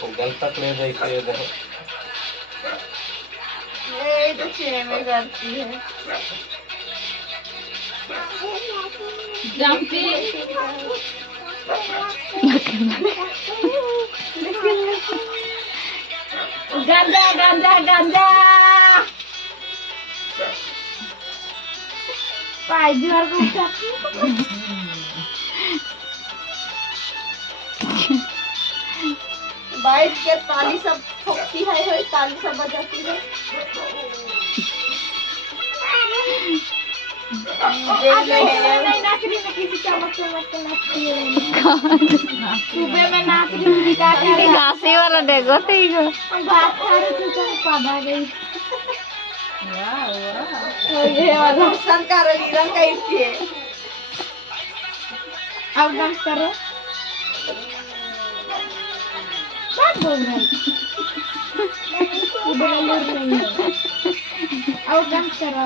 वो गल पकड़े देखिए देखो ये तो चेमे करती है गंदा गंदा गंदा पाई दीवार को बैठ के ताली सब ठोकती है ताली सब बजाती है नाचरी में किसी चमक चमक के नाचती है सुबह में नाचरी में क्या कर घासी वाला देखो ठीक है बात खा रही थी तो पादा गई वाह वाह ये वाला शंकर रंग का इसकी है अब डांस करो बात बोल रही इधर लोग नहीं है अब डांस करो